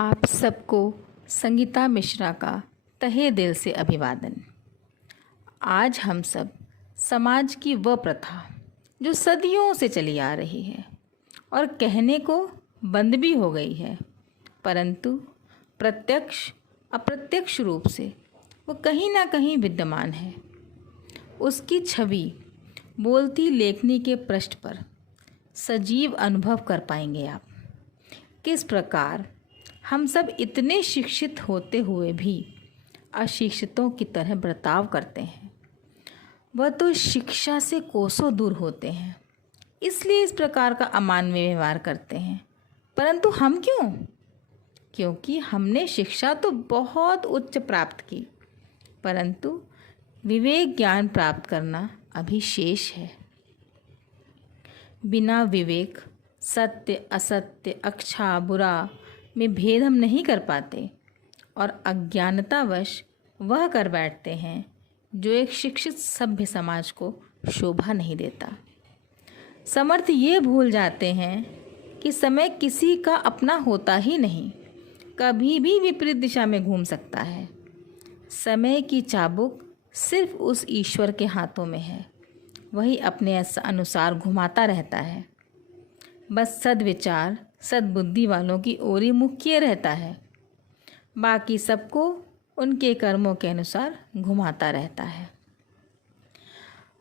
आप सबको संगीता मिश्रा का तहे दिल से अभिवादन। आज हम सब समाज की वह प्रथा जो सदियों से चली आ रही है और कहने को बंद भी हो गई है, परंतु प्रत्यक्ष अप्रत्यक्ष रूप से वो कहीं ना कहीं विद्यमान है। उसकी छवि बोलती लेखनी के पृष्ठ पर सजीव अनुभव कर पाएंगे आप। किस प्रकार हम सब इतने शिक्षित होते हुए भी अशिक्षितों की तरह बर्ताव करते हैं। वह तो शिक्षा से कोसों दूर होते हैं, इसलिए इस प्रकार का अमानवीय व्यवहार करते हैं। परंतु हम क्यों? क्योंकि हमने शिक्षा तो बहुत उच्च प्राप्त की, परंतु विवेक ज्ञान प्राप्त करना अभी शेष है। बिना विवेक सत्य असत्य अच्छा बुरा में भेद हम नहीं कर पाते और अज्ञानतावश वह कर बैठते हैं जो एक शिक्षित सभ्य समाज को शोभा नहीं देता। समर्थ ये भूल जाते हैं कि समय किसी का अपना होता ही नहीं, कभी भी विपरीत दिशा में घूम सकता है। समय की चाबुक सिर्फ उस ईश्वर के हाथों में है, वही अपने अनुसार घुमाता रहता है। बस सद्विचार सद्बुद्धि वालों की ओर ही मुख किए रहता है, बाकी सबको उनके कर्मों के अनुसार घुमाता रहता है।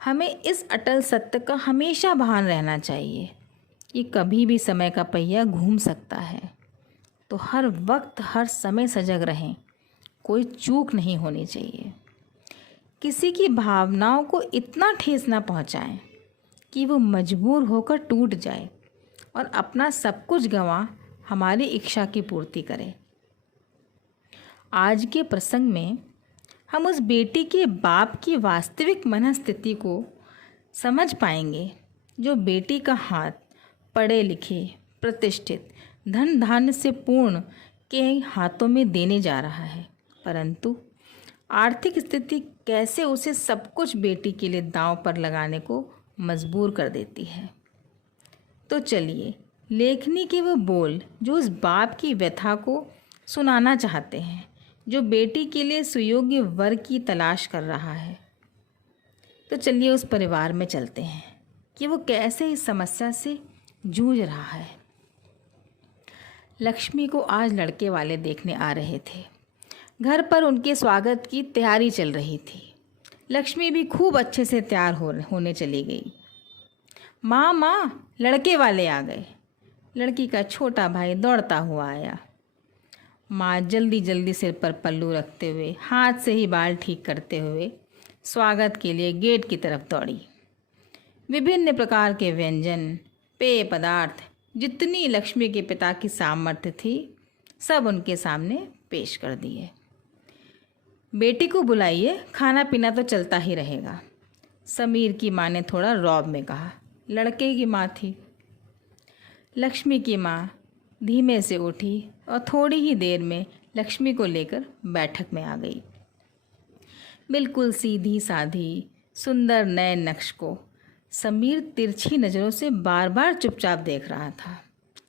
हमें इस अटल सत्य का हमेशा भान रहना चाहिए कि कभी भी समय का पहिया घूम सकता है, तो हर वक्त हर समय सजग रहें, कोई चूक नहीं होनी चाहिए। किसी की भावनाओं को इतना ठेस ना पहुंचाएं कि वो मजबूर होकर टूट जाए और अपना सब कुछ गंवा हमारी इच्छा की पूर्ति करे। आज के प्रसंग में हम उस बेटी के बाप की वास्तविक मनस्थिति को समझ पाएंगे जो बेटी का हाथ पढ़े लिखे प्रतिष्ठित धन धान्य से पूर्ण के हाथों में देने जा रहा है, परंतु आर्थिक स्थिति कैसे उसे सब कुछ बेटी के लिए दांव पर लगाने को मजबूर कर देती है। तो चलिए लेखनी के वो बोल जो उस बाप की व्यथा को सुनाना चाहते हैं, जो बेटी के लिए सुयोग्य वर की तलाश कर रहा है। तो चलिए उस परिवार में चलते हैं कि वो कैसे इस समस्या से जूझ रहा है। लक्ष्मी को आज लड़के वाले देखने आ रहे थे। घर पर उनके स्वागत की तैयारी चल रही थी। लक्ष्मी भी खूब अच्छे से तैयार होने चली गई। माँ लड़के वाले आ गए। लड़की का छोटा भाई दौड़ता हुआ आया। माँ जल्दी जल्दी सिर पर पल्लू रखते हुए हाथ से ही बाल ठीक करते हुए स्वागत के लिए गेट की तरफ दौड़ी। विभिन्न प्रकार के व्यंजन पेय पदार्थ जितनी लक्ष्मी के पिता की सामर्थ्य थी सब उनके सामने पेश कर दिए। बेटी को बुलाइए, खाना पीना तो चलता ही रहेगा, समीर की माँ ने थोड़ा रौब में कहा। लड़के की माँ थी। लक्ष्मी की माँ धीमे से उठी और थोड़ी ही देर में लक्ष्मी को लेकर बैठक में आ गई। बिल्कुल सीधी साधी सुंदर नए नक्श को समीर तिरछी नज़रों से बार बार चुपचाप देख रहा था।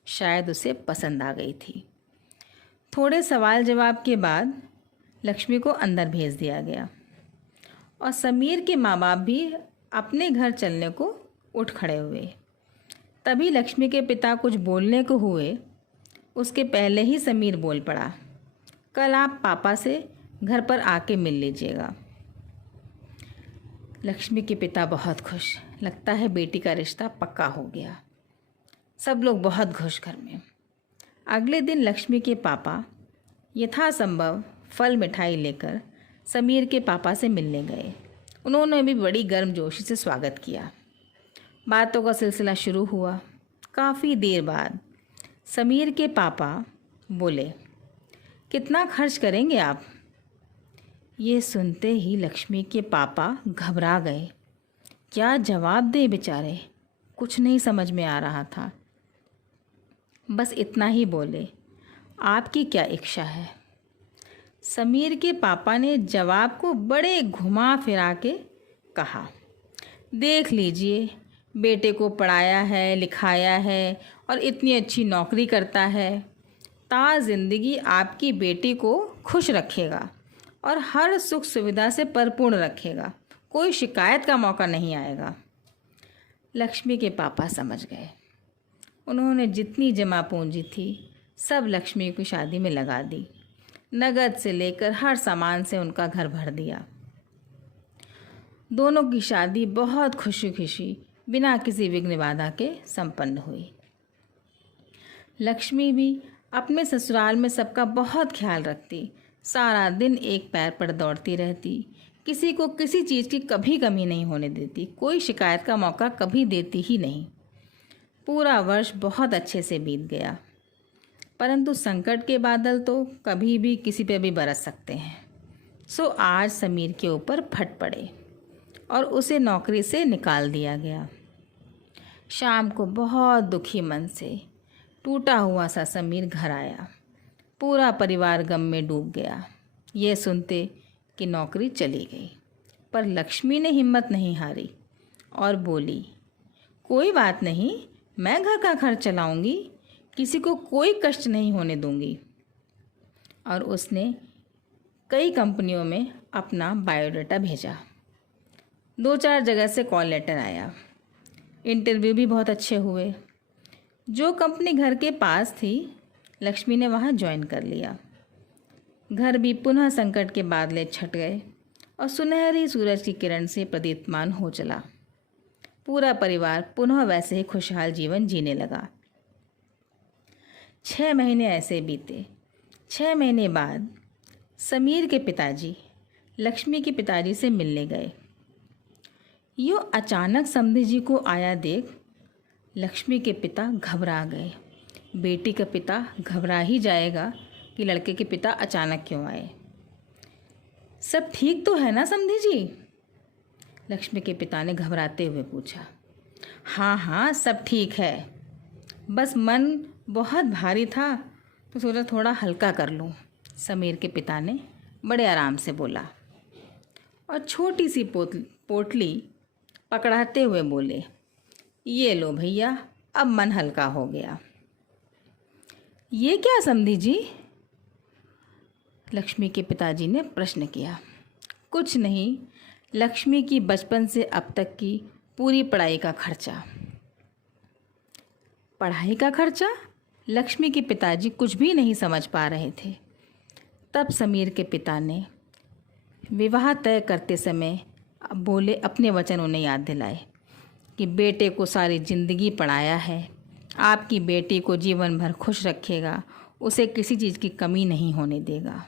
शायद उसे पसंद आ गई थी। थोड़े सवाल जवाब के बाद लक्ष्मी को अंदर भेज दिया गया और समीर के माँ बाप भी अपने घर चलने को उठ खड़े हुए। तभी लक्ष्मी के पिता कुछ बोलने को हुए, उसके पहले ही समीर बोल पड़ा, कल आप पापा से घर पर आके मिल लीजिएगा। लक्ष्मी के पिता बहुत खुश, लगता है बेटी का रिश्ता पक्का हो गया। सब लोग बहुत खुश घर में। अगले दिन लक्ष्मी के पापा यथासंभव फल मिठाई लेकर समीर के पापा से मिलने गए। उन्होंने भी बड़ी गर्मजोशी से स्वागत किया। बातों का सिलसिला शुरू हुआ। काफ़ी देर बाद समीर के पापा बोले, कितना खर्च करेंगे आप? ये सुनते ही लक्ष्मी के पापा घबरा गए। क्या जवाब दे बेचारे, कुछ नहीं समझ में आ रहा था। बस इतना ही बोले, आपकी क्या इच्छा है? समीर के पापा ने जवाब को बड़े घुमा फिरा के कहा, देख लीजिए, बेटे को पढ़ाया है लिखाया है और इतनी अच्छी नौकरी करता है, ता जिंदगी आपकी बेटी को खुश रखेगा और हर सुख सुविधा से परिपूर्ण रखेगा। कोई शिकायत का मौका नहीं आएगा। लक्ष्मी के पापा समझ गए। उन्होंने जितनी जमा पूंजी थी सब लक्ष्मी की शादी में लगा दी। नगद से लेकर हर सामान से उनका घर भर दिया। दोनों की शादी बहुत खुशी खुशी बिना किसी विघ्न बाधा के संपन्न हुई। लक्ष्मी भी अपने ससुराल में सबका बहुत ख्याल रखती। सारा दिन एक पैर पर दौड़ती रहती। किसी को किसी चीज़ की कभी कमी नहीं होने देती। कोई शिकायत का मौका कभी देती ही नहीं। पूरा वर्ष बहुत अच्छे से बीत गया, परंतु संकट के बादल तो कभी भी किसी पे भी बरस सकते हैं। सो आज समीर के ऊपर फट पड़े और उसे नौकरी से निकाल दिया गया। शाम को बहुत दुखी मन से टूटा हुआ सा समीर घर आया। पूरा परिवार गम में डूब गया ये सुनते कि नौकरी चली गई। पर लक्ष्मी ने हिम्मत नहीं हारी और बोली, कोई बात नहीं, मैं घर का खर्च चलाऊंगी, किसी को कोई कष्ट नहीं होने दूंगी। और उसने कई कंपनियों में अपना बायोडाटा भेजा। 2-4 जगह से कॉल लेटर आया। इंटरव्यू भी बहुत अच्छे हुए। जो कंपनी घर के पास थी लक्ष्मी ने वहाँ ज्वाइन कर लिया। घर भी पुनः संकट के बादले छट गए और सुनहरी सूरज की किरण से प्रदीप्तमान हो चला। पूरा परिवार पुनः वैसे ही खुशहाल जीवन जीने लगा। 6 महीने ऐसे बीते। 6 महीने बाद समीर के पिताजी लक्ष्मी के पिताजी से मिलने गए। यूँ अचानक समधी जी को आया देख लक्ष्मी के पिता घबरा गए। बेटी का पिता घबरा ही जाएगा कि लड़के के पिता अचानक क्यों आए। सब ठीक तो है ना समधी जी? लक्ष्मी के पिता ने घबराते हुए पूछा। हाँ हाँ सब ठीक है, बस मन बहुत भारी था तो सोचा थोड़ा हल्का कर लूँ, समीर के पिता ने बड़े आराम से बोला और छोटी सी पोटली पकड़ाते हुए बोले, ये लो भैया, अब मन हल्का हो गया। ये क्या समधी जी? लक्ष्मी के पिताजी ने प्रश्न किया। कुछ नहीं, लक्ष्मी की बचपन से अब तक की पूरी पढ़ाई का खर्चा। पढ़ाई का खर्चा? लक्ष्मी के पिताजी कुछ भी नहीं समझ पा रहे थे। तब समीर के पिता ने विवाह तय करते समय बोले अपने वचन उन्हें याद दिलाए कि बेटे को सारी जिंदगी पढ़ाया है, आपकी बेटी को जीवन भर खुश रखेगा, उसे किसी चीज़ की कमी नहीं होने देगा।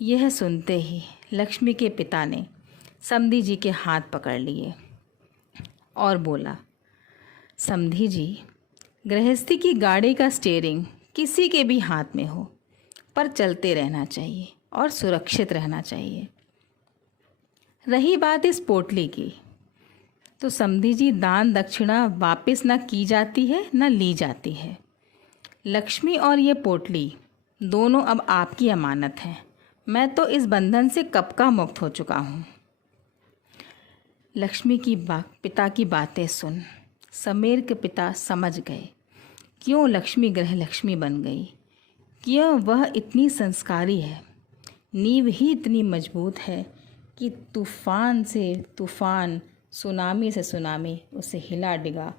यह सुनते ही लक्ष्मी के पिता ने समधी जी के हाथ पकड़ लिए और बोला, समधी जी, गृहस्थी की गाड़ी का स्टीयरिंग किसी के भी हाथ में हो, पर चलते रहना चाहिए और सुरक्षित रहना चाहिए। रही बात इस पोटली की, तो समधी जी, दान दक्षिणा वापस न की जाती है न ली जाती है। लक्ष्मी और ये पोटली दोनों अब आपकी अमानत हैं। मैं तो इस बंधन से कब का मुक्त हो चुका हूँ। लक्ष्मी की पिता की बातें सुन समीर के पिता समझ गए क्यों लक्ष्मी गृह लक्ष्मी बन गई, क्यों वह इतनी संस्कारी है। नींव ही इतनी मजबूत है कि तूफान से तूफान, सुनामी से सुनामी उसे हिला डिगा